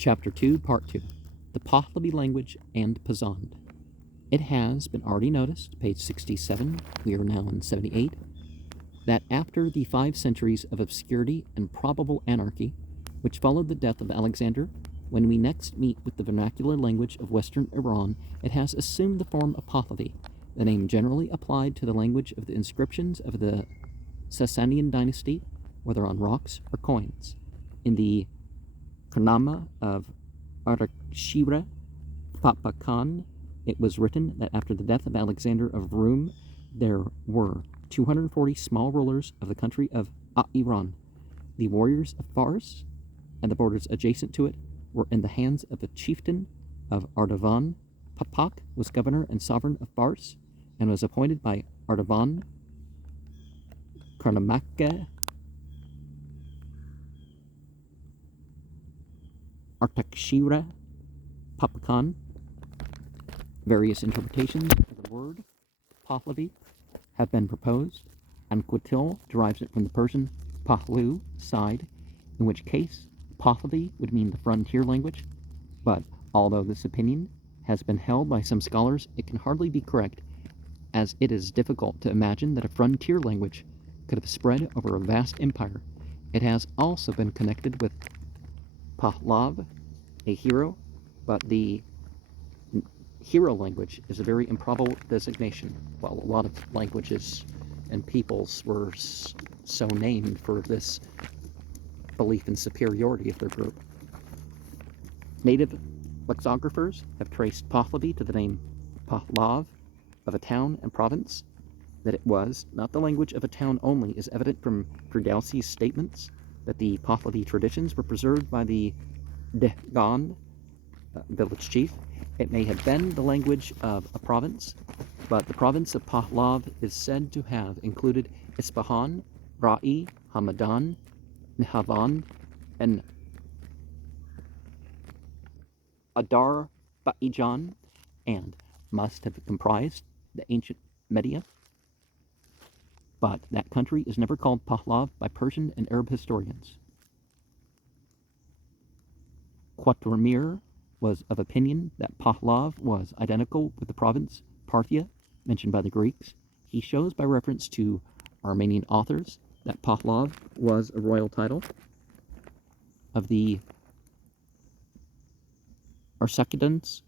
Chapter 2, Part 2, The Pahlavi Language and Pazand. It has been already noticed, page 67, we are now in 78, that after the 5 centuries of obscurity and probable anarchy, which followed the death of Alexander, when we next meet with the vernacular language of Western Iran, it has assumed the form of Pahlavi, the name generally applied to the language of the inscriptions of the Sasanian dynasty, whether on rocks or coins. In the Karnama of Ardashira Papa Khan, it was written that after the death of Alexander of Rome, there were 240 small rulers of the country of Iran. The warriors of Fars and the borders adjacent to it were in the hands of a chieftain of Ardavan. Papak was governor and sovereign of Fars and was appointed by Ardavan Karnamaka Artakshira Papakan. Various interpretations of the word Pahlavi have been proposed, and Quatil derives it from the Persian Pahlu, side, in which case Pahlavi would mean the frontier language, but although this opinion has been held by some scholars, it can hardly be correct, as it is difficult to imagine that a frontier language could have spread over a vast empire. It has also been connected with Pahlav, a hero, but the hero language is a very improbable designation, while a lot of languages and peoples were so named for this belief in superiority of their group. Native lexicographers have traced Pahlavi to the name Pahlav of a town and province. That it was not the language of a town only is evident from Ferdowsi's statements that the Pahlavi traditions were preserved by the Dehgan, village chief. It may have been the language of a province, but the province of Pahlav is said to have included Isfahan, Ra'i, Hamadan, Nihavan, and Adar Ba'ijan, and must have comprised the ancient Media. But that country is never called Pahlav by Persian and Arab historians. Quatremir was of opinion that Pahlav was identical with the province Parthia mentioned by the Greeks. He shows by reference to Armenian authors that Pahlav was a royal title of the Arsacidians,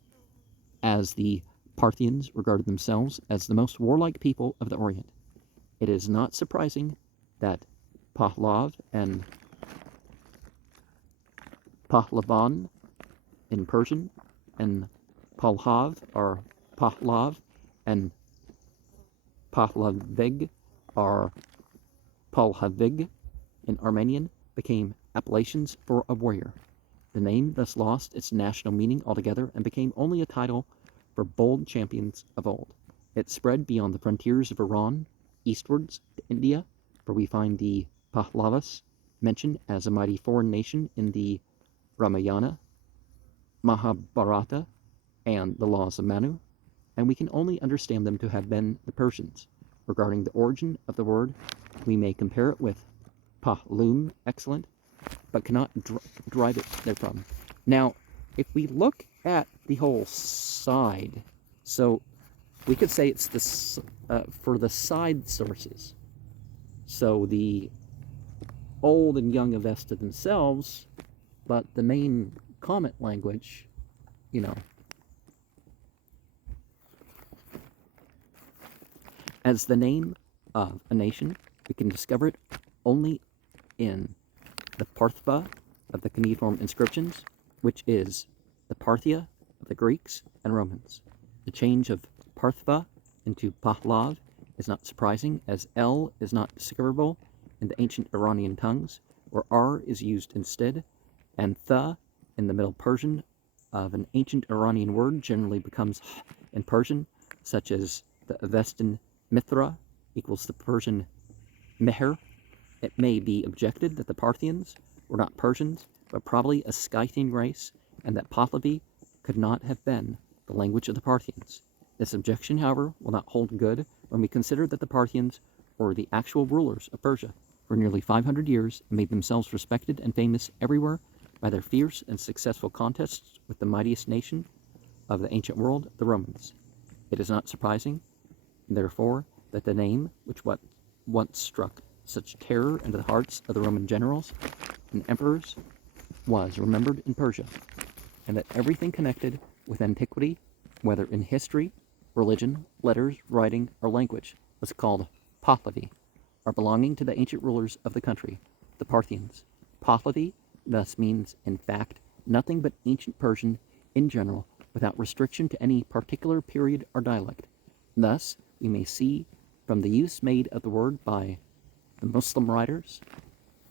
as the Parthians regarded themselves as the most warlike people of the Orient. It is not surprising that Pahlav and Pahlavan in Persian and Palhav are Pahlav and Pahlavig are Palhavig in Armenian became appellations for a warrior. The name thus lost its national meaning altogether and became only a title for bold champions of old. It spread beyond the frontiers of Iran, eastwards to India, where we find the Pahlavas mentioned as a mighty foreign nation in the Ramayana, Mahabharata, and the Laws of Manu, and we can only understand them to have been the Persians. Regarding the origin of the word, we may compare it with Pahlum, excellent, but cannot derive it therefrom. Now, if we look at the whole side, so we could say it's this for the side sources. So the old and young Avesta themselves, but the main Comet language, as the name of a nation, we can discover it only in the Parthva of the cuneiform inscriptions, which is the Parthia of the Greeks and Romans. The change of Parthva into Pahlav is not surprising, as L is not discoverable in the ancient Iranian tongues, where R is used instead, and Tha in the Middle Persian of an ancient Iranian word generally becomes in Persian, such as the Avestan Mithra equals the Persian Meher. It may be objected that the Parthians were not Persians, but probably a Scythian race, and that Pahlavi could not have been the language of the Parthians. This objection, however, will not hold good when we consider that the Parthians were the actual rulers of Persia for nearly 500 years and made themselves respected and famous everywhere by their fierce and successful contests with the mightiest nation of the ancient world, the Romans. It is not surprising, therefore, that the name, which once struck such terror into the hearts of the Roman generals and emperors, was remembered in Persia, and that everything connected with antiquity, whether in history, religion, letters, writing, or language, was called Pahlavi, or belonging to the ancient rulers of the country, the Parthians. Pahlavi thus means, in fact, nothing but ancient Persian in general, without restriction to any particular period or dialect. Thus, we may see from the use made of the word by the Muslim writers,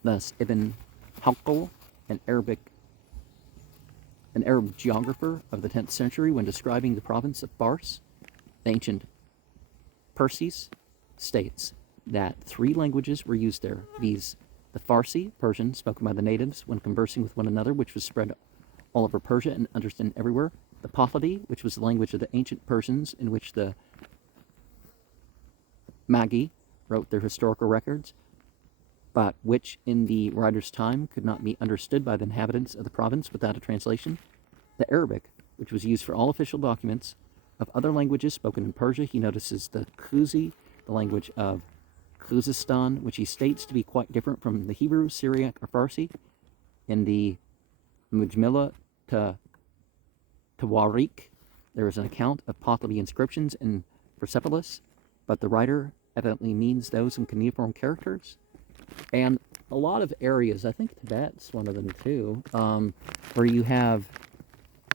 thus Ibn Haug, an Arab geographer of the 10th century, when describing the province of Fars, the ancient Parsis, states that 3 languages were used there, viz. The Farsi, Persian, spoken by the natives when conversing with one another, which was spread all over Persia and understood everywhere. The Pahlavi, which was the language of the ancient Persians, in which the Magi wrote their historical records, but which in the writer's time could not be understood by the inhabitants of the province without a translation. The Arabic, which was used for all official documents of other languages spoken in Persia. He notices the Kuzi, the language of Khuzestan, which he states to be quite different from the Hebrew, Syriac, or Farsi. In the Mujmila Tawarik, there is an account of Pahlavi inscriptions in Persepolis, but the writer evidently means those in cuneiform characters. And a lot of areas, I think Tibet's one of them too, where you have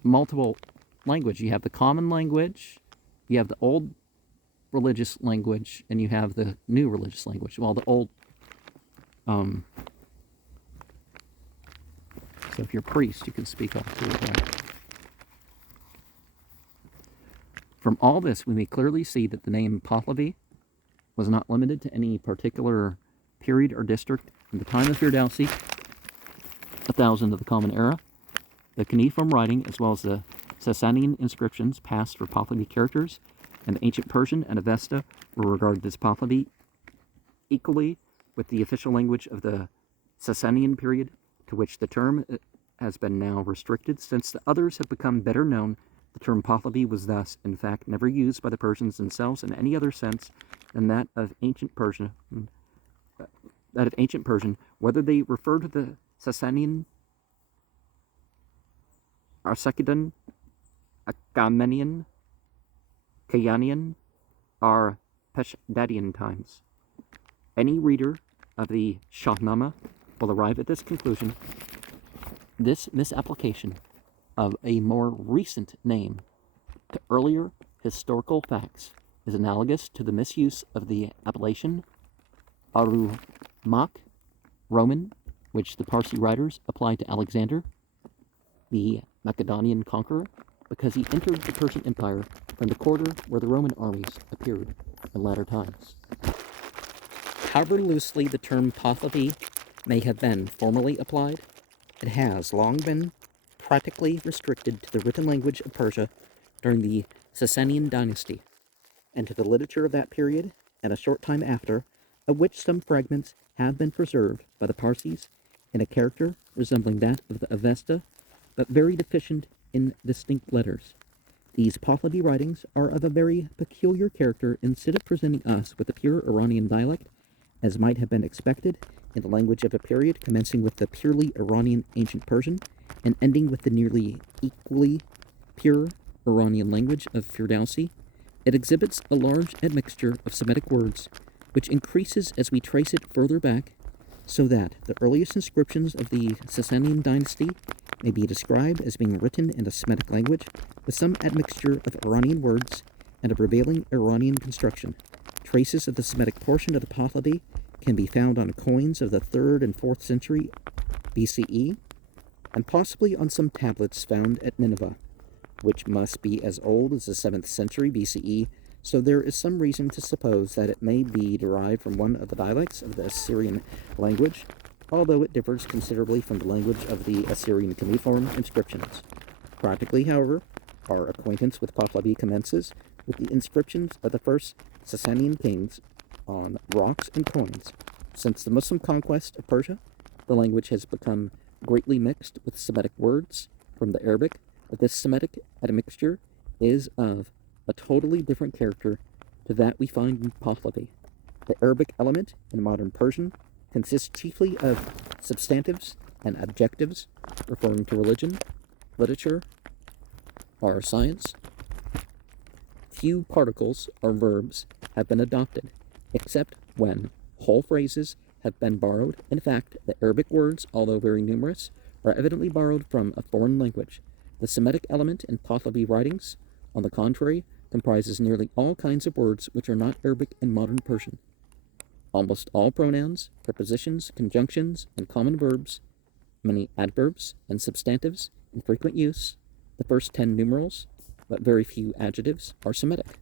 multiple language. You have the common language, you have the old religious language, and you have the new religious language. Well, the old, so if you're a priest, you can speak all 2 of them. From all this, we may clearly see that the name Pahlavi was not limited to any particular period or district. In the time of Firdausi, 1000 of the Common Era, the cuneiform writing, as well as the Sasanian inscriptions passed for Pahlavi characters, and the ancient Persian and Avesta were regarded as Pahlavi, equally with the official language of the Sasanian period, to which the term has been now restricted. Since the others have become better known, the term Pahlavi was thus, in fact, never used by the Persians themselves in any other sense than that of ancient Persian, whether they refer to the Sasanian, Arsacidan, Achaemenian, Kayanian, or Peshdadian times. Any reader of the Shahnameh will arrive at this conclusion. This misapplication of a more recent name to earlier historical facts is analogous to the misuse of the appellation Arumak, Roman, which the Parsi writers applied to Alexander, the Macedonian conqueror, because he entered the Persian Empire from the quarter where the Roman armies appeared in latter times. However loosely the term Pahlavi may have been formally applied, it has long been practically restricted to the written language of Persia during the Sasanian dynasty, and to the literature of that period and a short time after, of which some fragments have been preserved by the Parsis in a character resembling that of the Avesta, but very deficient in distinct letters. These Pahlavi writings are of a very peculiar character. Instead of presenting us with a pure Iranian dialect, as might have been expected in the language of a period commencing with the purely Iranian ancient Persian and ending with the nearly equally pure Iranian language of Firdausi, it exhibits a large admixture of Semitic words, which increases as we trace it further back, so that the earliest inscriptions of the Sasanian dynasty may be described as being written in a Semitic language with some admixture of Iranian words and a prevailing Iranian construction. Traces of the Semitic portion of the Pahlavi can be found on coins of the 3rd and 4th century BCE, and possibly on some tablets found at Nineveh, which must be as old as the 7th century BCE, so there is some reason to suppose that it may be derived from one of the dialects of the Assyrian language, although it differs considerably from the language of the Assyrian cuneiform inscriptions. Practically, however, our acquaintance with Pahlavi commences with the inscriptions of the first Sasanian kings on rocks and coins. Since the Muslim conquest of Persia, the language has become greatly mixed with Semitic words from the Arabic, but this Semitic admixture is of a totally different character to that we find in Pahlavi. The Arabic element in modern Persian consists chiefly of substantives and adjectives referring to religion, literature, or science. Few particles or verbs have been adopted, except when whole phrases have been borrowed. In fact, the Arabic words, although very numerous, are evidently borrowed from a foreign language. The Semitic element in Pahlavi writings, on the contrary, comprises nearly all kinds of words which are not Arabic in modern Persian. Almost all pronouns, prepositions, conjunctions, and common verbs, many adverbs and substantives in frequent use, the first 10 numerals, but very few adjectives, are Semitic,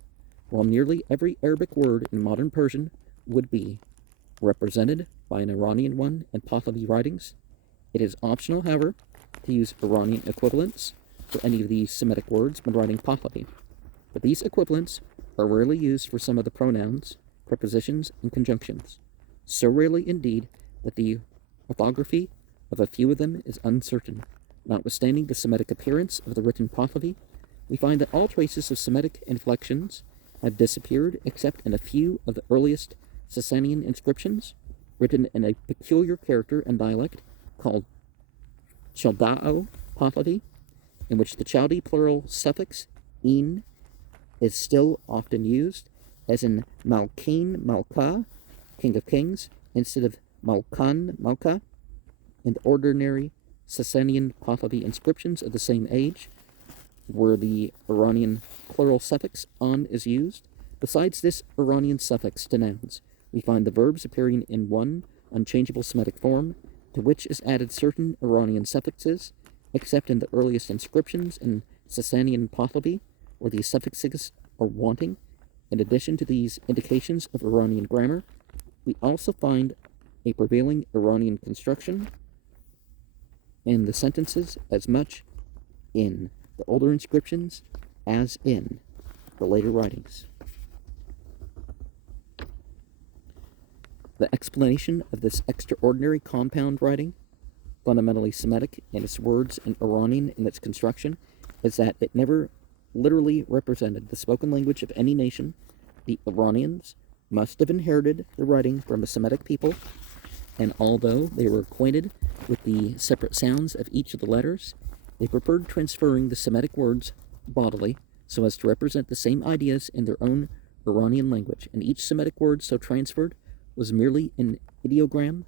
while nearly every Arabic word in modern Persian would be represented by an Iranian one in Pahlavi writings. It is optional, however, to use Iranian equivalents for any of these Semitic words when writing Pahlavi, but these equivalents are rarely used for some of the pronouns, prepositions, and conjunctions, so rarely indeed that the orthography of a few of them is uncertain. Notwithstanding the Semitic appearance of the written Pahlavi, we find that all traces of Semitic inflections have disappeared except in a few of the earliest Sasanian inscriptions, written in a peculiar character and dialect called Chaldao Pahlavi, in which the Chaldee plural suffix in is still often used, as in Malkin Malka, King of Kings, instead of Malkan Malka. In the ordinary Sasanian Pahlavi inscriptions of the same age, where the Iranian plural suffix on is used, besides this Iranian suffix to nouns, we find the verbs appearing in one unchangeable Semitic form, to which is added certain Iranian suffixes, except in the earliest inscriptions in Sasanian Pahlavi, where these suffixes are wanting. In addition to these indications of Iranian grammar, we also find a prevailing Iranian construction in the sentences as much in the older inscriptions as in the later writings. The explanation of this extraordinary compound writing, fundamentally Semitic in its words and Iranian in its construction, is that it never literally represented the spoken language of any nation. The Iranians must have inherited the writing from a Semitic people, and although they were acquainted with the separate sounds of each of the letters, they preferred transferring the Semitic words bodily so as to represent the same ideas in their own Iranian language, and each Semitic word so transferred was merely an ideogram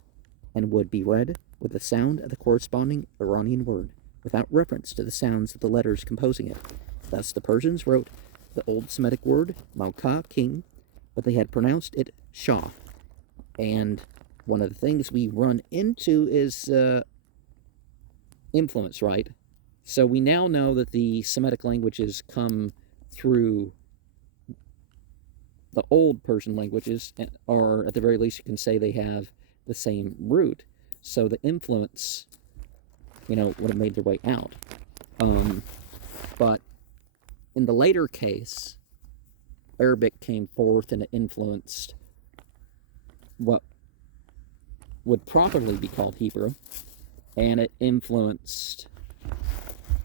and would be read with the sound of the corresponding Iranian word, without reference to the sounds of the letters composing it. Thus the Persians wrote the old Semitic word Malka, king, but they had pronounced it Shah. And one of the things we run into is influence, right? So we now know that the Semitic languages come through the old Persian languages, or at the very least you can say they have the same root. So the influence, would have made their way out. But in the later case, Arabic came forth and it influenced what would properly be called Hebrew, and it influenced,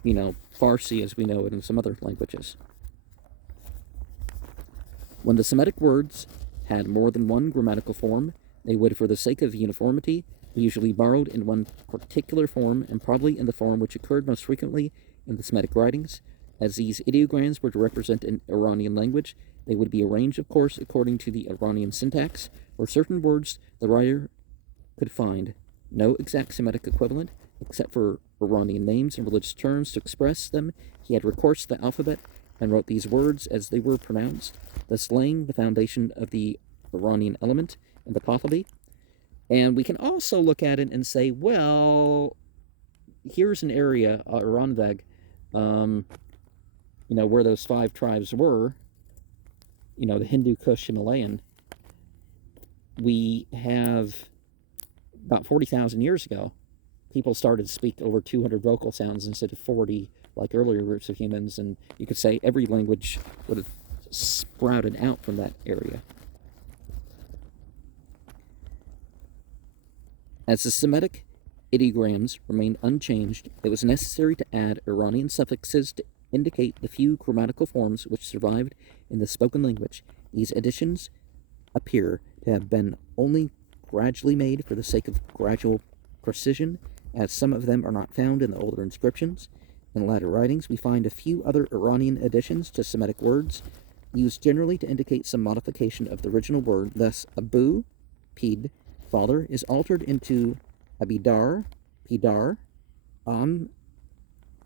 Farsi as we know it in some other languages. When the Semitic words had more than one grammatical form, they would, for the sake of uniformity, be usually borrowed in one particular form, and probably in the form which occurred most frequently in the Semitic writings. As these ideograms were to represent an Iranian language, they would be arranged, of course, according to the Iranian syntax. For certain words, the writer could find no exact Semitic equivalent, except for Iranian names and religious terms to express them. He had recourse to the alphabet and wrote these words as they were pronounced, thus laying the foundation of the Iranian element in the Pahlavi. And we can also look at it and say, well, here's an area, Iranveg, where those 5 tribes were, the Hindu Kush Himalayan. We have, about 40,000 years ago, people started to speak over 200 vocal sounds instead of 40, like earlier groups of humans, and you could say every language would have sprouted out from that area. As the Semitic ideograms remained unchanged, it was necessary to add Iranian suffixes to indicate the few grammatical forms which survived in the spoken language. These additions appear to have been only gradually made for the sake of gradual precision, as some of them are not found in the older inscriptions. In latter writings, we find a few other Iranian additions to Semitic words, used generally to indicate some modification of the original word. Thus, Abu, Pid, father, is altered into Abidar, Pidar,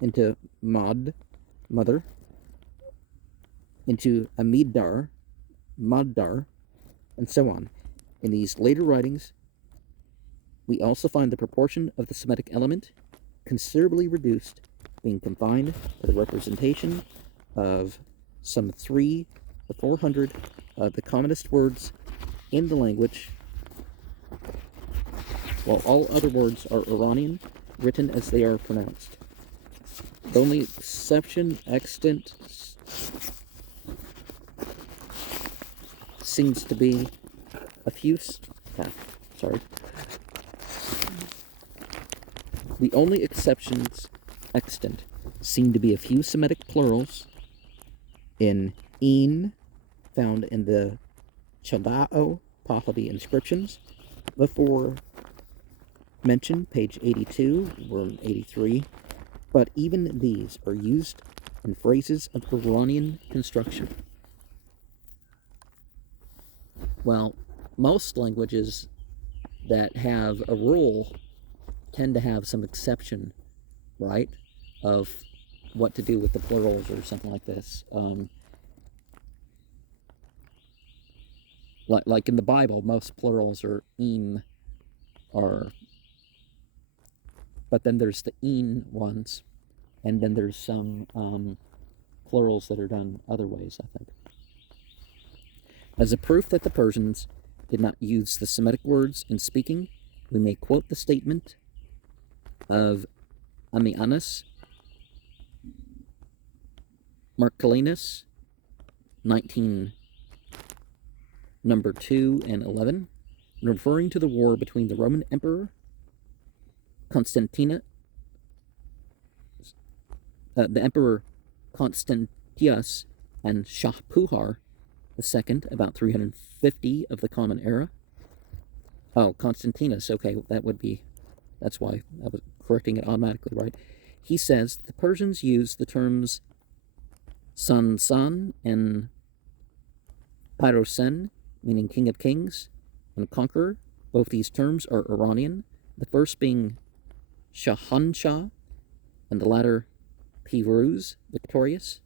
into Mad, mother, into Amidar, Maddar, and so on. In these later writings, we also find the proportion of the Semitic element considerably reduced, being confined to the representation of some 300 to 400 of the commonest words in the language, while all other words are Iranian, written as they are pronounced. The only exception extant seems to be a few. The only exceptions extant seem to be a few Semitic plurals in "een" found in the 2.2 Pahlavi inscriptions. Before mentioned, page 82 or 83, but even these are used in phrases of Iranian construction. Well, most languages that have a rule tend to have some exception, right, of what to do with the plurals or something like this. Like in the Bible, most plurals are "im," but then there's the "een" ones, and then there's some plurals that are done other ways, I think. As a proof that the Persians did not use the Semitic words in speaking, we may quote the statement of Ammianus Marcellinus, 19, number 2 and 11, referring to the war between the Roman Emperor the Emperor Constantius and Shahpuhar II, about 350 of the Common Era. Oh, Constantinus, okay, that's why I was correcting it automatically, right? He says the Persians use the terms Sansan and Pyrosen, meaning king of kings, and conqueror. Both these terms are Iranian, the first being Shahanshah, and the latter Piruz, victorious,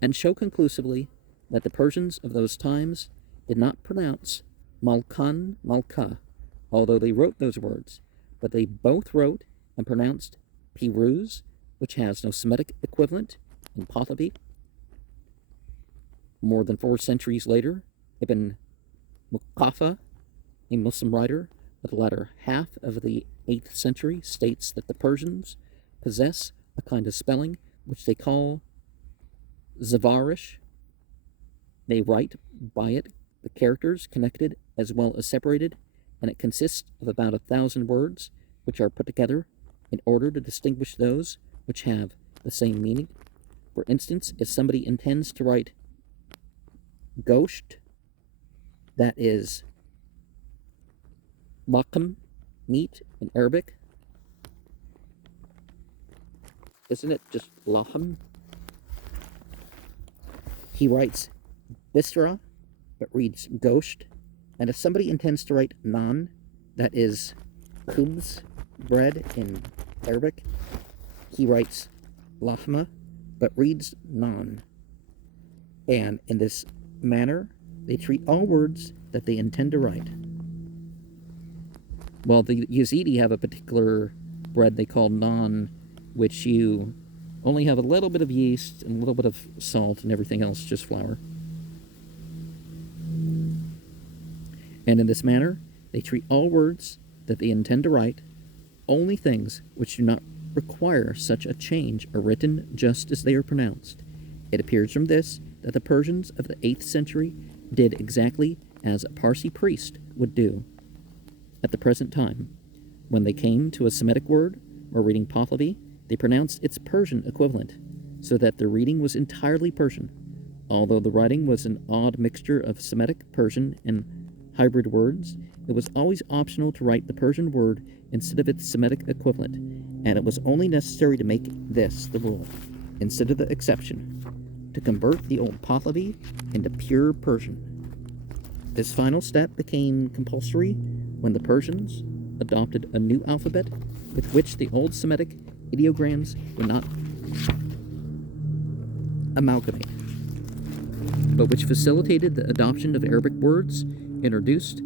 and show conclusively that the Persians of those times did not pronounce Malkan, Malka, although they wrote those words, but they both wrote and pronounced Piruz, which has no Semitic equivalent in Pahlavi. More than 4 centuries later, Ibn Muqaffa, a Muslim writer of the latter half of the 8th century, states that the Persians possess a kind of spelling which they call Zavarish. They write by it the characters connected as well as separated, and it consists of about 1,000 words, which are put together in order to distinguish those which have the same meaning. For instance, if somebody intends to write Gosht, that is Lakham, meat in Arabic. Isn't it just Laham? He writes Bisra, but reads Gosht. And if somebody intends to write Naan, that is Khubz, bread in Arabic, he writes Lahma, but reads Naan. And in this manner, they treat all words that they intend to write. Well, the Yazidi have a particular bread they call naan, which you only have a little bit of yeast and a little bit of salt and everything else, just flour. And in this manner, they treat all words that they intend to write. Only things which do not require such a change are written just as they are pronounced. It appears from this that the Persians of the 8th century did exactly as a Parsi priest would do at the present time. When they came to a Semitic word or reading Pahlavi, they pronounced its Persian equivalent, so that their reading was entirely Persian. Although the writing was an odd mixture of Semitic, Persian, and hybrid words, it was always optional to write the Persian word instead of its Semitic equivalent, and it was only necessary to make this the rule, instead of the exception, to convert the old Pahlavi into pure Persian. This final step became compulsory when the Persians adopted a new alphabet with which the old Semitic ideograms would not amalgamate, but which facilitated the adoption of Arabic words introduced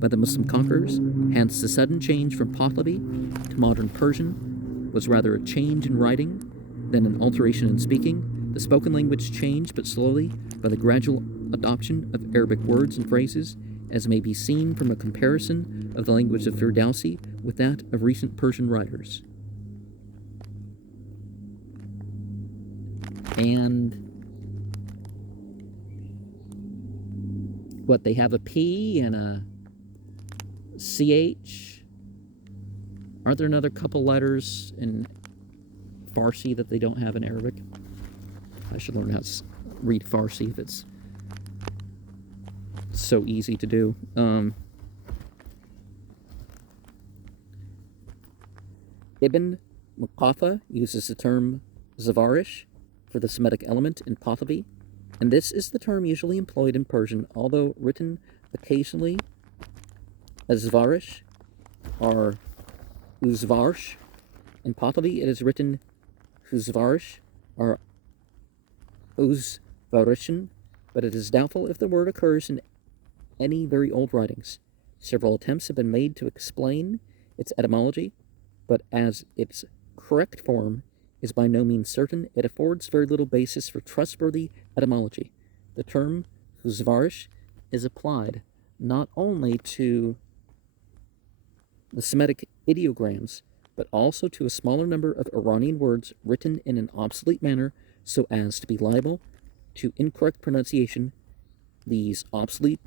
by the Muslim conquerors. Hence, the sudden change from Pahlavi to modern Persian was rather a change in writing than an alteration in speaking. The spoken language changed, but slowly, by the gradual adoption of Arabic words and phrases, as may be seen from a comparison of the language of Firdausi with that of recent Persian writers. And what, they have a P and a CH? Aren't there another couple letters in Farsi that they don't have in Arabic? I should learn how to read Farsi if it's so easy to do. Ibn Muqaffa uses the term Zavarish for the Semitic element in Pahlavi, and this is the term usually employed in Persian, although written occasionally as Zvarish or Uzvarsh. In Pahlavi, it is written Huzvarish or Uzvarishan, but it is doubtful if the word occurs in any very old writings. Several attempts have been made to explain its etymology, but as its correct form is by no means certain, it affords very little basis for trustworthy etymology. The term Huzvarish is applied not only to the Semitic ideograms, but also to a smaller number of Iranian words written in an obsolete manner so as to be liable to incorrect pronunciation. These obsolete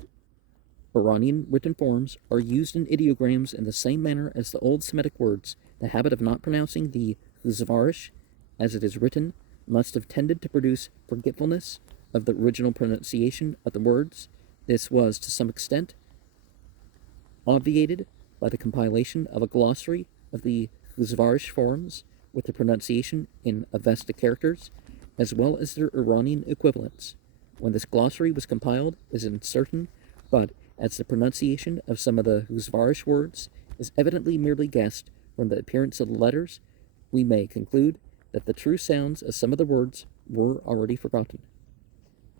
Iranian written forms are used in ideograms in the same manner as the old Semitic words. The habit of not pronouncing the Huzvarish as it is written must have tended to produce forgetfulness of the original pronunciation of the words. This was, to some extent, obviated by the compilation of a glossary of the Huzvarish forms with the pronunciation in Avesta characters, as well as their Iranian equivalents. When this glossary was compiled is uncertain, but as the pronunciation of some of the Huzvarish words is evidently merely guessed from the appearance of the letters, we may conclude that the true sounds of some of the words were already forgotten.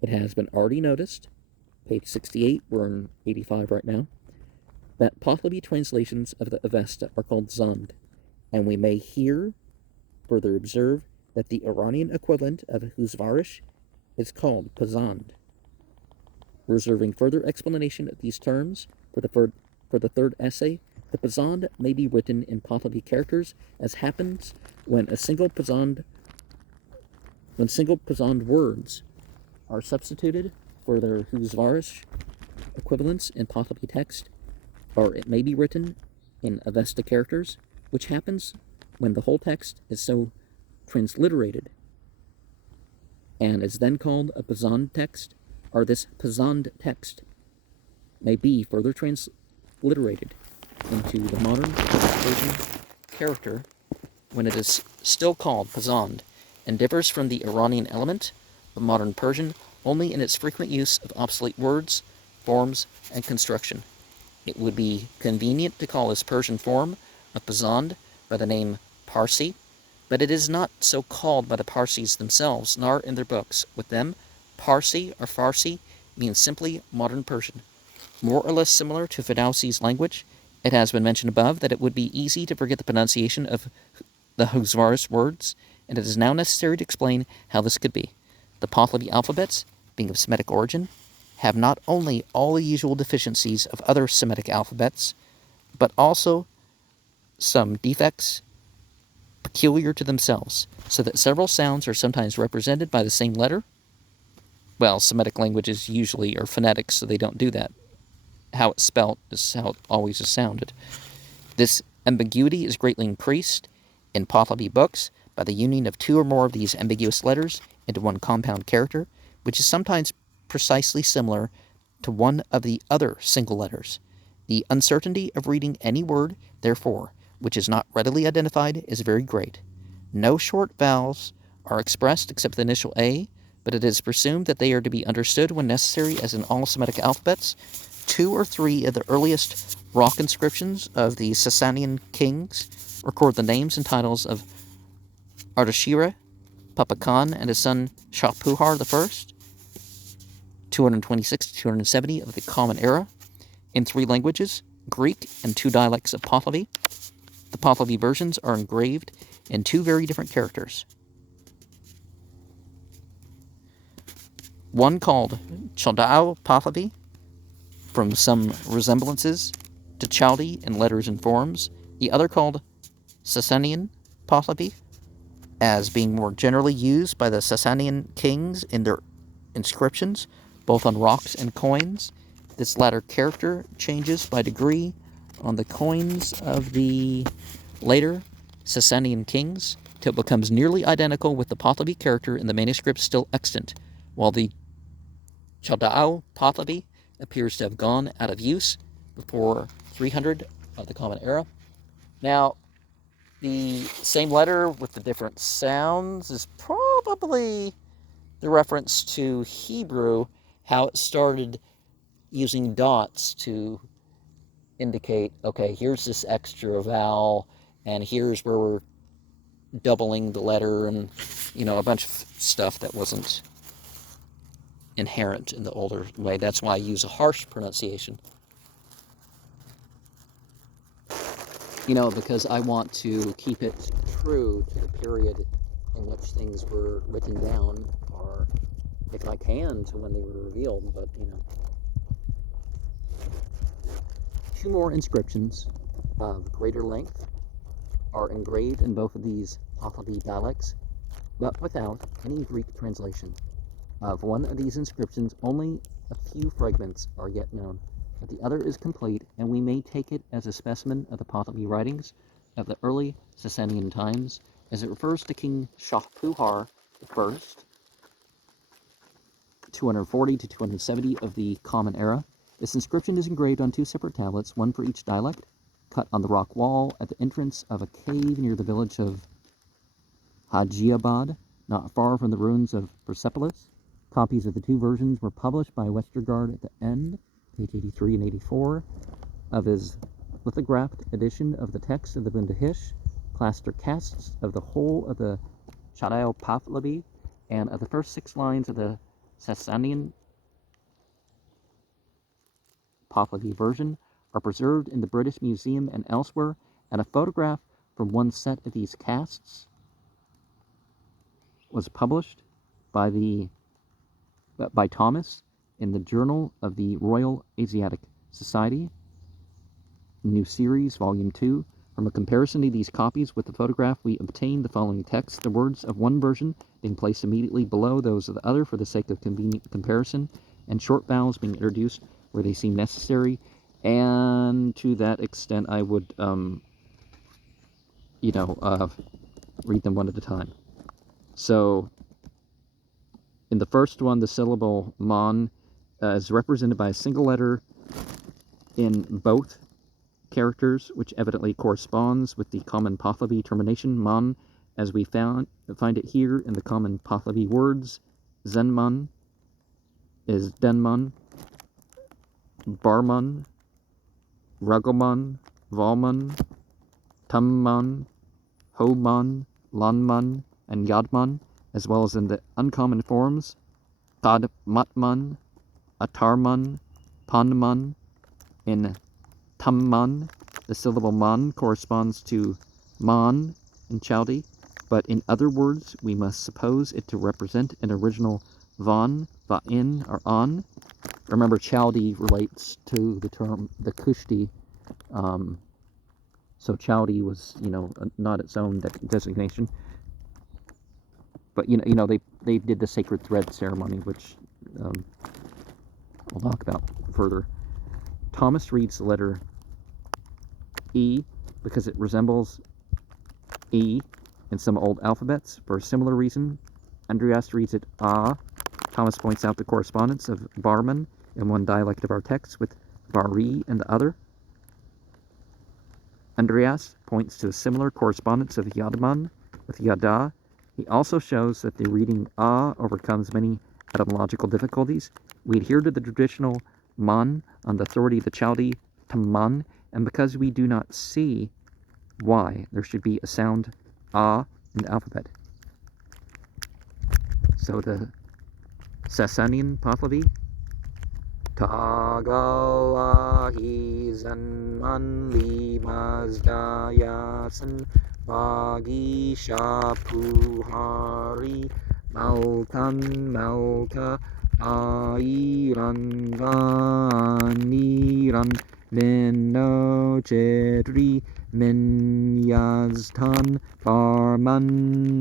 It has been already noticed, page 68, we're on 85 right now, that Pahlavi translations of the Avesta are called Zand, and we may here further observe that the Iranian equivalent of Huzvarish is called Pazand. Reserving further explanation of these terms for the third essay, the Pazand may be written in Pahlavi characters, as happens when single Pazand words are substituted for their Huzvarish equivalents in Pahlavi text, or it may be written in Avesta characters, which happens when the whole text is so transliterated and is then called a Pazand text, or this Pazand text may be further transliterated into the modern Persian character when it is still called Pazand, and differs from the Iranian element of modern Persian only in its frequent use of obsolete words, forms, and construction. It would be convenient to call this Persian form of Pazand by the name Parsi, but it is not so called by the Parsis themselves, nor in their books. With them, Parsi or Farsi means simply modern Persian. More or less similar to Firdausi's language, it has been mentioned above that it would be easy to forget the pronunciation of the Huzvarish words, and it is now necessary to explain how this could be. The Pahlavi alphabets, being of Semitic origin, have not only all the usual deficiencies of other Semitic alphabets, but also some defects peculiar to themselves, so that several sounds are sometimes represented by the same letter. Well, Semitic languages usually are phonetic, so they don't do that. How it's spelt is how it always is sounded. This Ambiguity is greatly increased in Pahlavi books by the union of two or more of these ambiguous letters into one compound character, which is sometimes precisely similar to one of the other single letters. The uncertainty of reading any word, therefore, which is not readily identified, is very great. No short vowels are expressed except the initial A, but it is presumed that they are to be understood when necessary as in all Semitic alphabets. 2 or 3 of the earliest rock inscriptions of the Sasanian kings record the names and titles of Ardashira, Papakan, and his son Shapuhar I, 226 to 270 of the Common Era, in 3 languages, Greek and 2 dialects of Pahlavi. The Pahlavi versions are engraved in 2 very different characters. One called Chaldao Pahlavi, from some resemblances to Chaldee in letters and forms. The other called Sasanian Pahlavi, as being more generally used by the Sasanian kings in their inscriptions, both on rocks and coins. This latter character changes by degree on the coins of the later Sasanian kings till it becomes nearly identical with the Pahlavi character in the manuscripts still extant, while the Chaldao Pahlavi appears to have gone out of use before 300 of the Common Era. Now, the same letter with the different sounds is probably the reference to Hebrew, how it started using dots to indicate, okay, here's this extra vowel, and here's where we're doubling the letter, and, a bunch of stuff that wasn't inherent in the older way. That's why I use a harsh pronunciation. Because I want to keep it true to the period in which things were written down, or if I can, to when they were revealed, but, 2 more inscriptions of greater length are engraved in both of these Pahlavi dialects, but without any Greek translation. Of one of these inscriptions, only a few fragments are yet known, but the other is complete, and we may take it as a specimen of the Pahlavi writings of the early Sasanian times, as it refers to King Shapuhar I, 240 to 270 of the Common Era. This inscription is engraved on 2 separate tablets, one for each dialect, cut on the rock wall at the entrance of a cave near the village of Hajiabad, not far from the ruins of Persepolis. Copies of the 2 versions were published by Westergaard at the end, page 83 and 84, of his lithographed edition of the text of the Bundahish, plaster casts of the whole of the Chaldao Pahlavi, and of the first 6 lines of the Sasanian Pahlavi version are preserved in the British Museum and elsewhere, and a photograph from one set of these casts was published by Thomas in the Journal of the Royal Asiatic Society, New Series, Volume 2. From a comparison of these copies with the photograph, we obtain the following text, the words of one version being placed immediately below those of the other for the sake of convenient comparison, and short vowels being introduced where they seem necessary. And to that extent, I would, read them one at a time. So, in the first one, the syllable mon is represented by a single letter in both characters, which evidently corresponds with the common Pahlavi termination mon, as we find it here in the common Pahlavi words. Zenman is denman, barman, ragoman, valman, tumman, homan, lanman, and yadman, as well as in the uncommon forms kadmatman, atarman, panman. In Tamman, the syllable man corresponds to man in Chaldee, but in other words, we must suppose it to represent an original van, va'in, or an. Remember, Chaldee relates to the term the Kushti, so Chaldee was, not its own designation. But they did the sacred thread ceremony, which we'll talk about further. Thomas reads the letter E, because it resembles E in some old alphabets. For a similar reason, Andreas reads it ah. Thomas points out the correspondence of barman in one dialect of our text with bari in the other. Andreas points to a similar correspondence of yadman with yada. He also shows that the reading ah overcomes many etymological difficulties. We adhere to the traditional man on the authority of the Chaldee taman, and because we do not see why there should be a sound ah in the alphabet. So the Sasanian Pahlavi. Tagalahi zanman limas dayasan bagi shapuhari malkan malka airan ganiran minno chetri minyaztan barman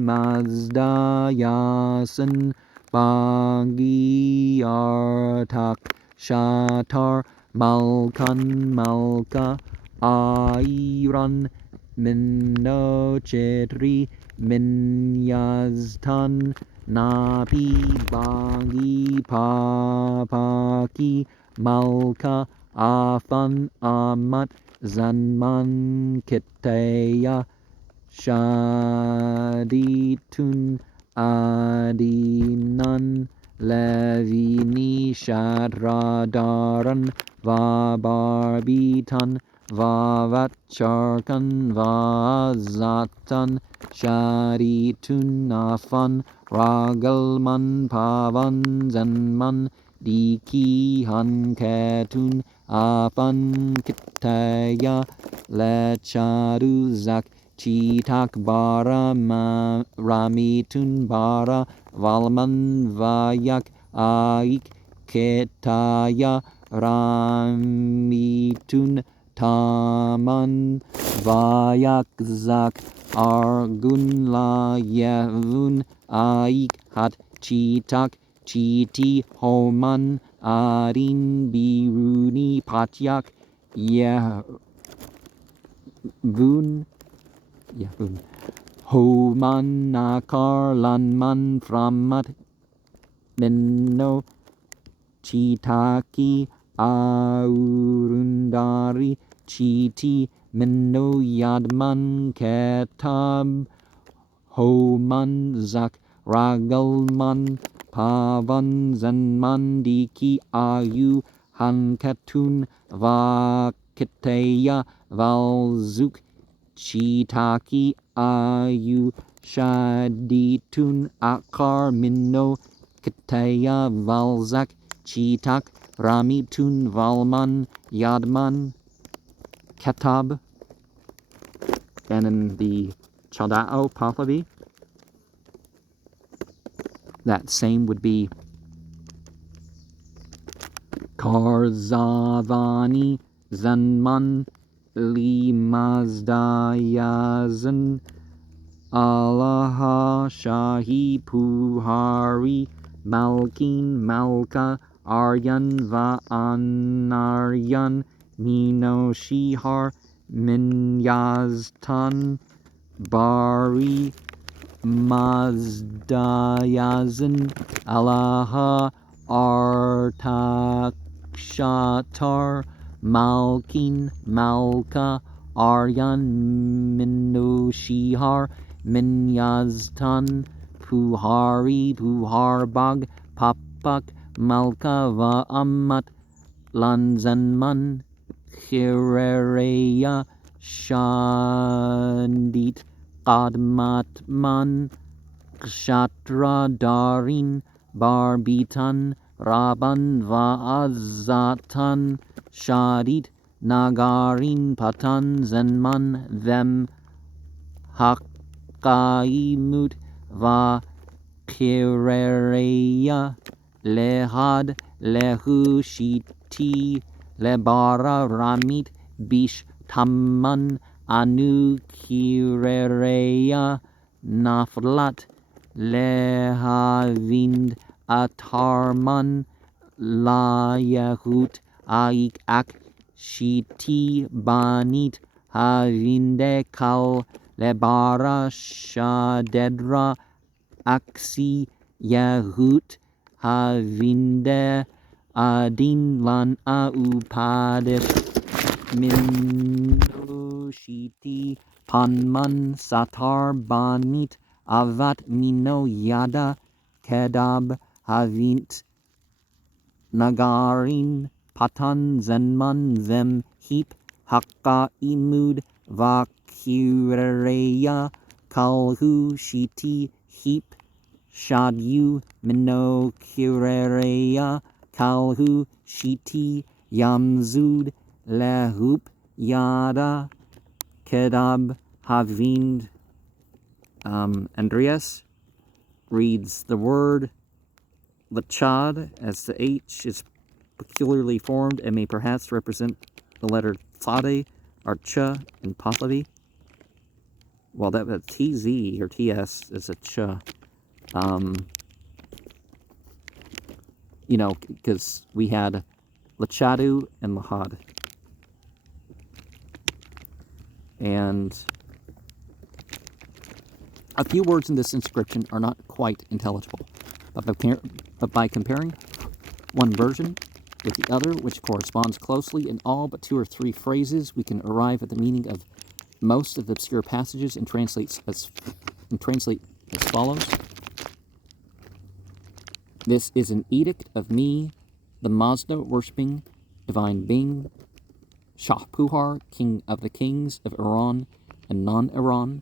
mazdayasan bagi artak Shatar Malkan Malka Airan Minno Chetri Minyaztan Napi Bagi Papaki Malka Afan Amat Zanman Kitaya Shaditun Adinan Levini Shadradaran Vabarbitan Vavacharkan Vazatan Sharitun Afan Ragalman Pavan Zanman Diki Hanketun Afan Kitaya Lechaduzak Chitak bara ramitun bara valman vayak aik ketaya ramitun taman vayak zak argun la yevun aik hat chitak chiti homan arin biruni patyak yevun Homan nakar lanman framat minno chitaki aurundari chiti minno yadman ketab homan zak ragalman pavan zanman diki ayu hankatun vakiteya valzuk Chitaki ayu shaditun akar minno kitaya valzak chitak ramitun valman yadman ketab. And in the Chaldao Pahlavi, that same would be Karzavani Zanman Limazdayasan Allaha Shahi Puhari Malkin Malka Aryan Va Anaryan Mino Shihar Minyaztan Bari Mazdayazan Allaha Artakshatar Malkin Malka Aryan Minoshihar Minyaztan Puhari Puharbag Papak Malka Va'amat Lanzanman Khirereya Shandit Qadmatman Kshatra Darin Barbitan Raban Va'azatan Shadit Nagarin Patan Zenman Them Hakaimut Va Kirereya Lehad Lehu Shiti Lebara Ramit Bish Tamman Anu Kirereya Naflat Lehavind Atarman La Yehut Aik Ak Shiti Banit havinde kal lebara shadedra aksi yahut havinde adin lan aupadis mindoshiti panman satar banit avat mino yada kedab havint nagarin patan zenman zem heap hakka imud vakureya kalhu shiti heap shadyu mino kureya kalhu shiti yamzud lehup yada kedab havind. Andreas reads the word Lachad as the H is peculiarly formed and may perhaps represent the letter Tzade or Ch in Pahlavi. Well, that TZ or TS is a Ch. You know, because we had Lachadu and Lahad. And a few words in this inscription are not quite intelligible, but by comparing one version with the other, which corresponds closely in all but 2 or 3 phrases, we can arrive at the meaning of most of the obscure passages and translate as follows. This is an edict of me, the Mazda worshipping divine being, Shah Puhar, king of the kings of Iran and non-Iran,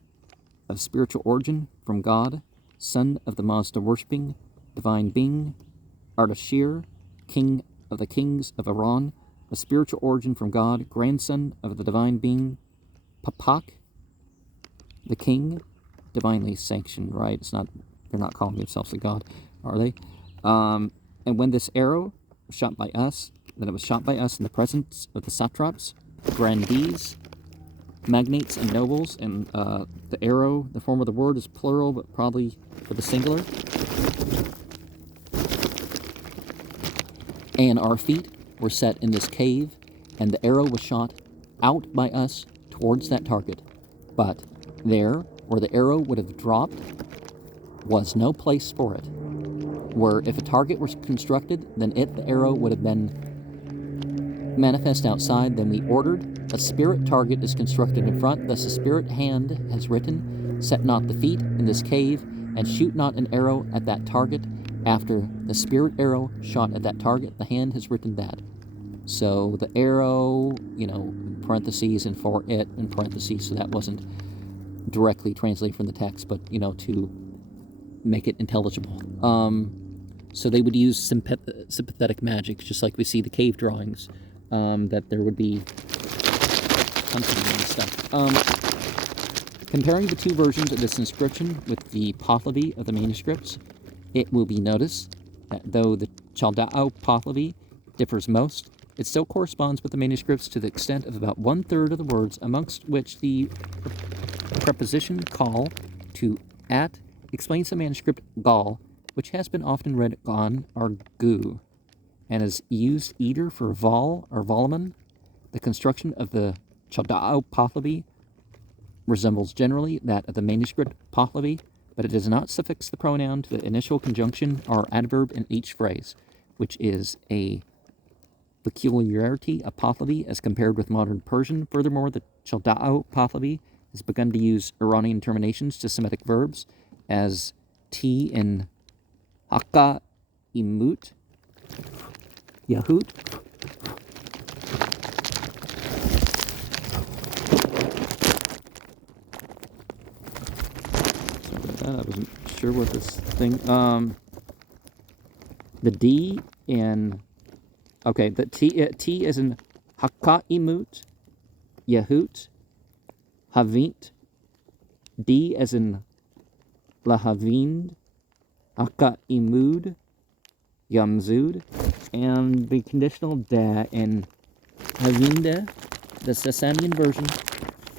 of spiritual origin from God, son of the Mazda worshipping divine being, Ardashir, king of the kings of Iran, of spiritual origin from God, grandson of the divine being, Papak, the king, divinely sanctioned, right? It's not, they're not calling themselves a god, are they? And when this arrow was shot by us, then it was shot by us in the presence of the satraps, grandees, magnates, and nobles, and the arrow, the form of the word is plural, but probably for the singular. And our feet were set in this cave, and the arrow was shot out by us towards that target. But there, where the arrow would have dropped, was no place for it. Where if a target was constructed, then the arrow would have been manifest outside. Then we ordered, a spirit target is constructed in front, thus a spirit hand has written, set not the feet in this cave, and shoot not an arrow at that target. After the spirit arrow shot at that target, the hand has written that. So the arrow, you know, in parentheses, and for it in parentheses, so that wasn't directly translated from the text, but, you know, to make it intelligible. So they would use sympathetic magic, just like we see the cave drawings, that there would be hunting and stuff. Comparing the 2 versions of this inscription with the Pahlavi of the manuscripts, it will be noticed that though the Chaldao Pahlavi differs most, it still corresponds with the manuscripts to the extent of about 1/3 of the words, amongst which the preposition kal to at explains the manuscript gal, which has been often read gan or gu, and is used either for vol or volman. The construction of the Chaldao Pahlavi resembles generally that of the manuscript Pahlavi, but it does not suffix the pronoun to the initial conjunction or adverb in each phrase, which is a peculiarity of Pahlavi as compared with modern Persian. Furthermore, the Chaldao Pahlavi has begun to use Iranian terminations to Semitic verbs, as T in Hakka Imut, Yahut, I wasn't sure what this thing, the D in, okay, the T is in Hakka Imut, Yahut, Havint, D as in Lahavind, Hakka Imud, Yamzud, and the conditional da in Havinda. The Sasanian version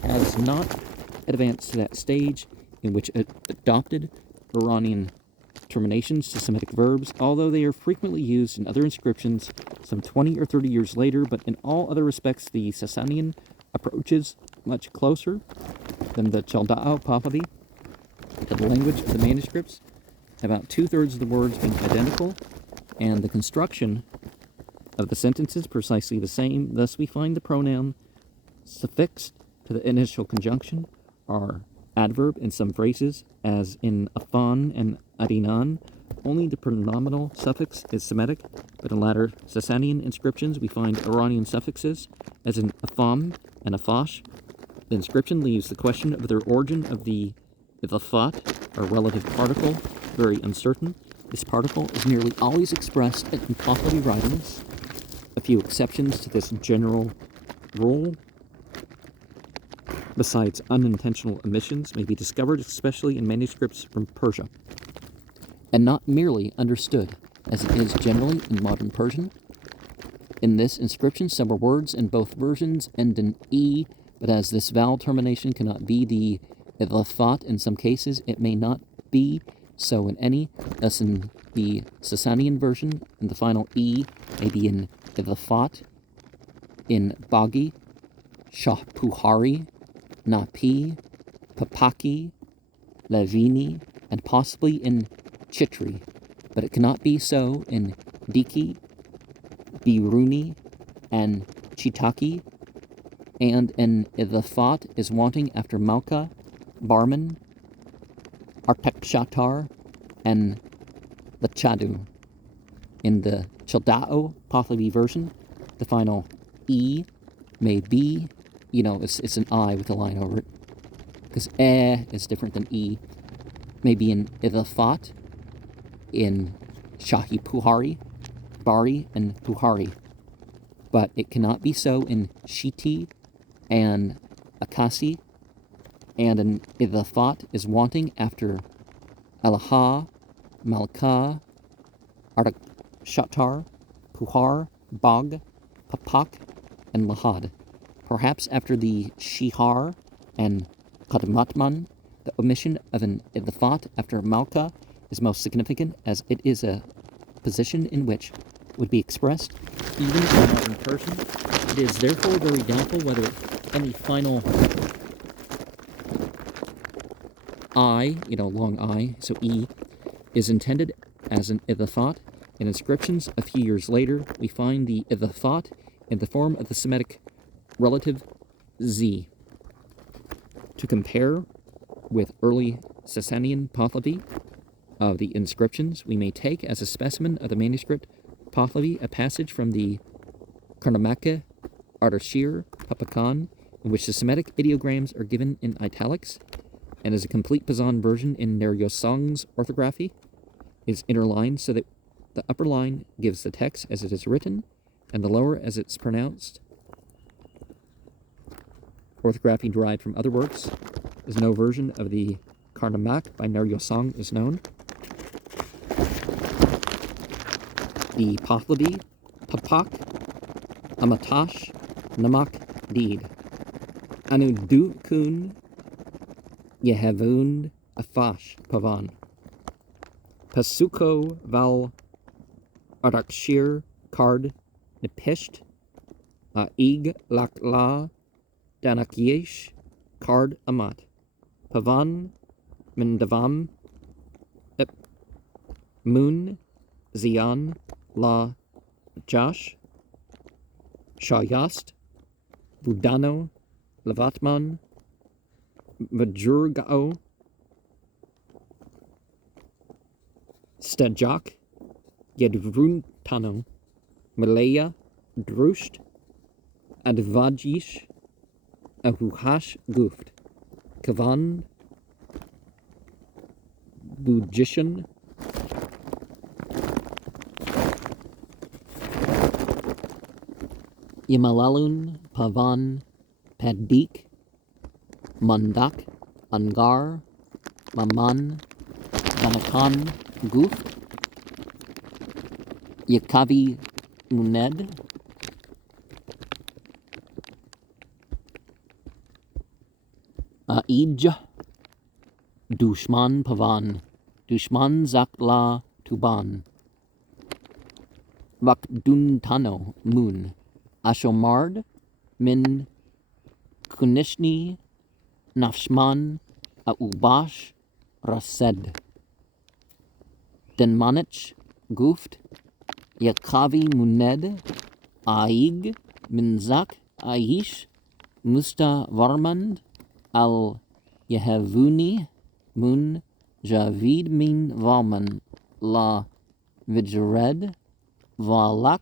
has not advanced to that stage in which it adopted Iranian terminations to Semitic verbs, although they are frequently used in other inscriptions some 20 or 30 years later. But in all other respects, the Sasanian approaches much closer than the Chaldao Pahlavi to the language of the manuscripts, about 2/3 of the words being identical, and the construction of the sentences precisely the same. Thus we find the pronoun suffixed to the initial conjunction are adverb in some phrases, as in afan and arinan. Only the pronominal suffix is Semitic, but in latter Sasanian inscriptions we find Iranian suffixes, as in afam and afash. The inscription leaves the question of their origin of the idafat, or relative particle, very uncertain. This particle is nearly always expressed in Pahlavi writings. A few exceptions to this general rule, besides unintentional omissions, may be discovered especially in manuscripts from Persia, and not merely understood, as it is generally in modern Persian. In this inscription, several words in both versions end in E, but as this vowel termination cannot be the idafat in some cases, it may not be so in any. Thus in the Sasanian version, in the final E may be in idafat, in Bagi, Shahpuhari, Napi, Papaki, Lavini, and possibly in Chitri, but it cannot be so in Diki, Biruni, and Chitaki, and in idafat is wanting after Malka, Barman, Artakshatar, and Lachadu. In the Chaldao Pahlavi version, the final E may be, it's an I with a line over it, because is different than E. Maybe in idafat, in Shahi Puhari, Bari, and Puhari. But it cannot be so in Shiti and Akasi, and in idafat is wanting after Alaha, Malka, Artakshatar, Puhar, Bag, Papak, and Lahad. Perhaps after the Shihar and Qadmatman, the omission of an idafat after Malka is most significant, as it is a position in which would be expressed even in modern Persian. It is therefore very doubtful whether any final I, long I, so E, is intended as an idafat. In inscriptions a few years later, we find the idafat in the form of the Semitic relative Z. To compare with early Sasanian Pahlavi of the inscriptions, we may take as a specimen of the manuscript Pahlavi a passage from the Karnamaka Ardashir Papakan, in which the Semitic ideograms are given in italics, and as a complete Pazand version in Neryosong's orthography is interlined so that the upper line gives the text as it is written, and the lower as it's pronounced. Orthography derived from other works, as no version of the Karnamak by Neryosong is known. The Pahlavi, Papak, Amatash, Namak, Deed. Anudukun, Yehavund, Afash, Pavan. Pasuko, Val, Ardakshir, Kard, Nipisht, Ig, Lakla, Danakyesh, Kard, Amat. Pavan, Mendavam, Moon, Zian, La, Josh, Shayast, Budano, Lavatman, Vajurgao, Stajak, Yedvuntano, Malaya, Drusht, Advajish, Ahuhash Guft, Kavan, Bujishan, Yamalalun, Pavan, Padik, Mandak, Angar, Maman, Vanakan, Guft, Yakavi Muned, Aij, Dushman Pavan, Dushman Zakla Tuban, Vakduntano Moon, Ashomard Min Kunishni Nafshman Aubash Rased Denmanich Guft Yakavi Muned Aig Minzak Aish Musta Varmand Al Yehavuni Mun Javid Min Valman La Vijred Valak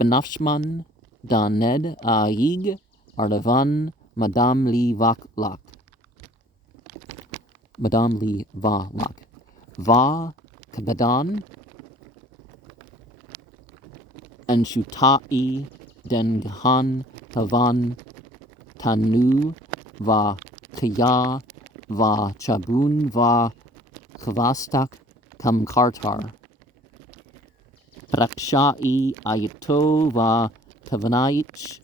Benafshman Daned Aig Ardavan Madame Li Vaklak Madame Li Valak Va Kabadan Anshutai Dengahan Tavan Tanu Va Kaya Va Chabun Va Kvastak Kamkartar Prakshai Ayato Va Kavanaich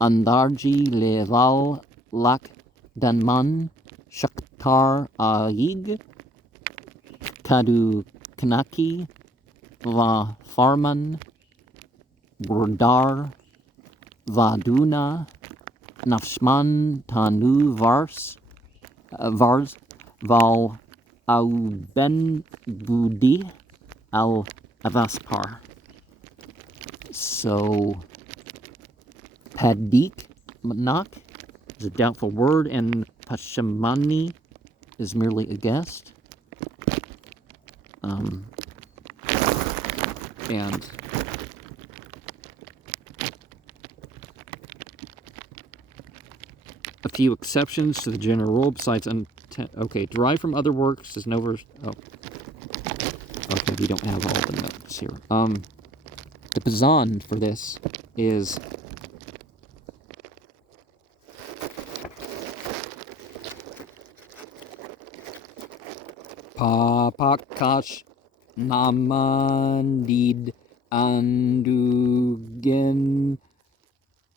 Andarji Leval Lak Danman Shakhtar Aig Kadu Kanaki Va Farman Burdar Vaduna Nafshman Tanu Vars Val Auben Budi Al Avaspar. So Padik Manak is a doubtful word, and Pashamani is merely a guest. And a few exceptions to the general rule besides derived from other works is no verse. We don't have all the notes here. The Pazand for this is Papakash Namandid Andugen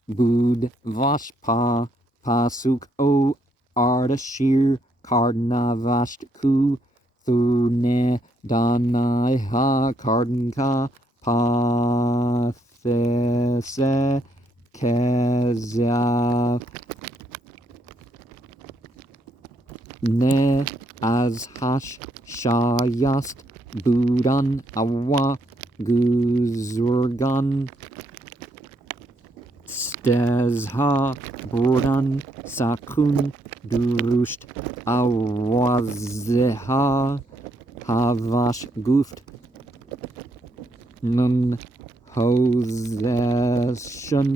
Bud Vashpa Pasuk O Ardashir Kardnavashku Thune Danaiha Kardanka Pathese Kezia Ne Azhash Shayast Budan Awa Guzurgan Stezha Burdan Sakun Durusht Awazeha Havash Guft Nun Hoseshan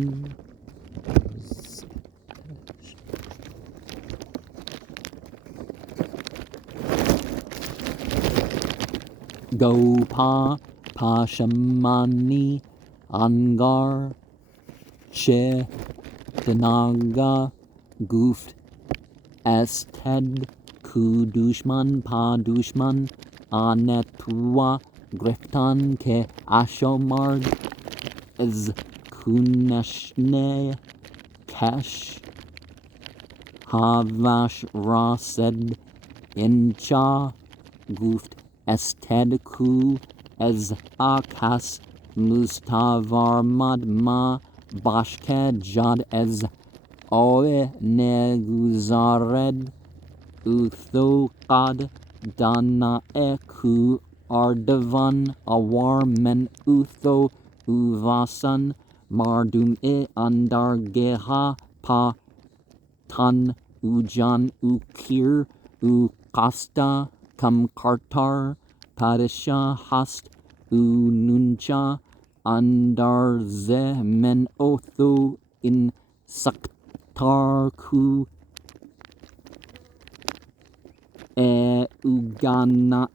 Gopa Pashamani Angar She Danaga Guft Ested Kudushman Padushman Anetua Griftan Ke Ashomard Z Kunashne Kesh Havash Rased Incha Guft Ested Ku Ez Akas Mustavarmad Ma Bashke Jad Ez Oe Neguzared Uthokad Dana Eku Ardavan Awar Men Utho Uvasan Mardum E Andargeha Pa Tan Ujan Ukir Ukasta Kamkartar Padisha Hast Ununcha Andarze Men Otho in Saktarku Ugana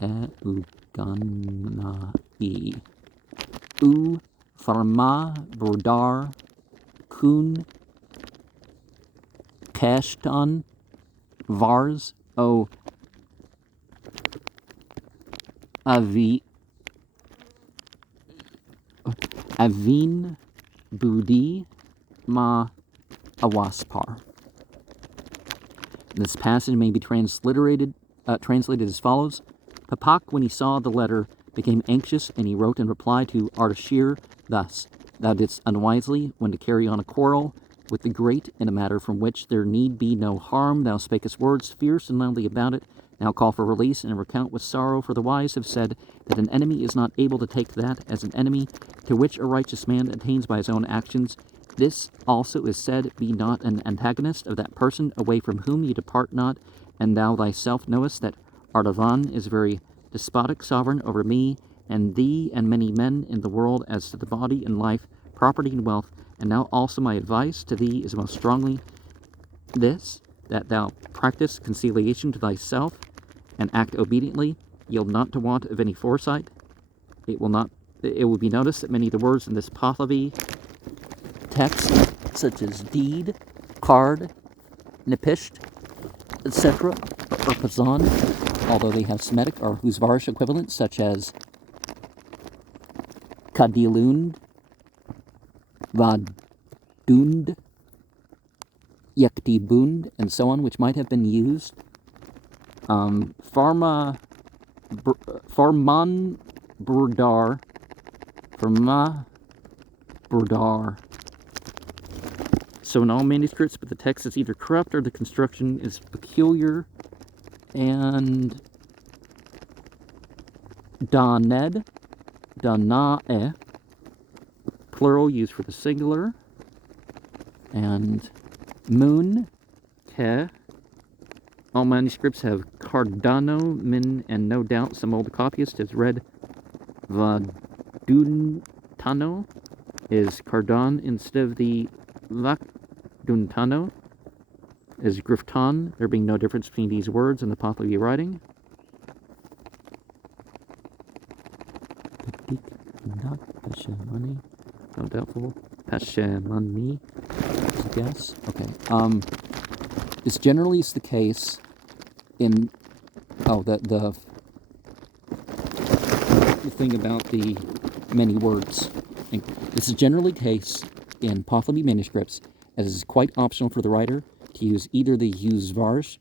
Ugana U Farma Brodar Kun Keshtan Vars O Avin Budi Ma Awaspar. This passage may be translated as follows. Papak, when he saw the letter, became anxious, and he wrote in reply to Ardashir thus: Thou didst unwisely, when to carry on a quarrel with the great in a matter from which there need be no harm. Thou spakest words fierce and loudly about it. Now call for release and recount with sorrow, for the wise have said that an enemy is not able to take that as an enemy to which a righteous man attains by his own actions. This also is said, be not an antagonist of that person away from whom you depart not, and thou thyself knowest that Artavan is very despotic sovereign over me and thee and many men in the world as to the body and life, property and wealth. And now also my advice to thee is most strongly this, that thou practice conciliation to thyself, and act obediently, yield not to want of any foresight. It will be noticed that many of the words in this Pahlavi text, such as deed, card, nipisht, etc., or Pazand, although they have Semitic or Huzvarish equivalents, such as Kadilund, Vadund, Yektibund, and so on, which might have been used. Farman Burdar, So in all manuscripts, but the text is either corrupt or the construction is peculiar. And Daned, Danae, plural used for the singular. And Moon, Ke. All manuscripts have Cardano, Min, and no doubt some old copyist has read Vaduntano is Cardon instead of the Vakduntano is Grifton, there being no difference between these words in the Pahlavi writing. No doubtful. Pashamani, I guess. Okay. This generally is the case in the thing about the many words. And this is generally the case in Pahlavi manuscripts, as it is quite optional for the writer to use either the Huzvarish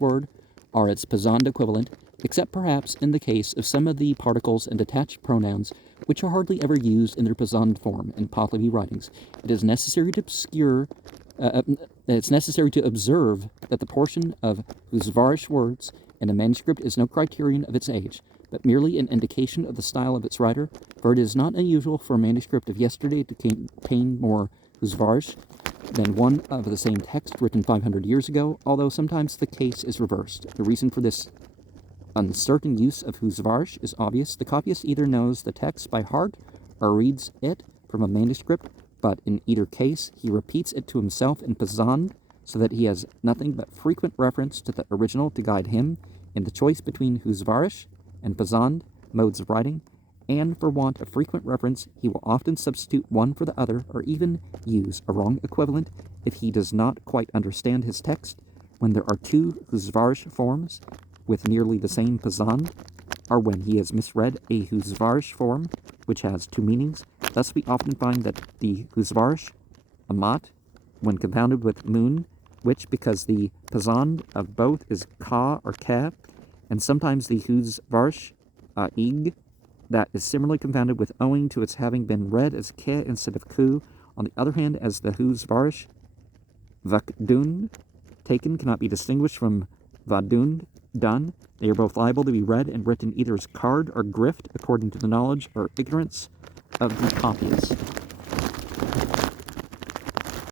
word or its Pazand equivalent, except perhaps in the case of some of the particles and detached pronouns, which are hardly ever used in their Pazand form in Pahlavi writings. It is necessary to observe that the portion of Huzvarish words in a manuscript is no criterion of its age, but merely an indication of the style of its writer, for it is not unusual for a manuscript of yesterday to contain more Huzvarish than one of the same text written 500 years ago, although sometimes the case is reversed. The reason for this uncertain use of Huzvarish is obvious. The copyist either knows the text by heart or reads it from a manuscript, but in either case he repeats it to himself in Pazand, so that he has nothing but frequent reference to the original to guide him in the choice between Huzvarish and Pazand modes of writing, and for want of frequent reference he will often substitute one for the other, or even use a wrong equivalent if he does not quite understand his text, when there are two Huzvarish forms with nearly the same Pazand, or when he has misread a Huzvarish form which has two meanings. Thus we often find that the Huzvarish Amat, when compounded with Moon, which, because the Pazand of both is Ka or Ke, and sometimes the Huzvarish Ig, that is similarly confounded with owing to its having been read as Ke instead of Ku. On the other hand, as the Huzvarish Vakdund taken cannot be distinguished from Vadund done, they are both liable to be read and written either as card or grift according to the knowledge or ignorance of the copyist.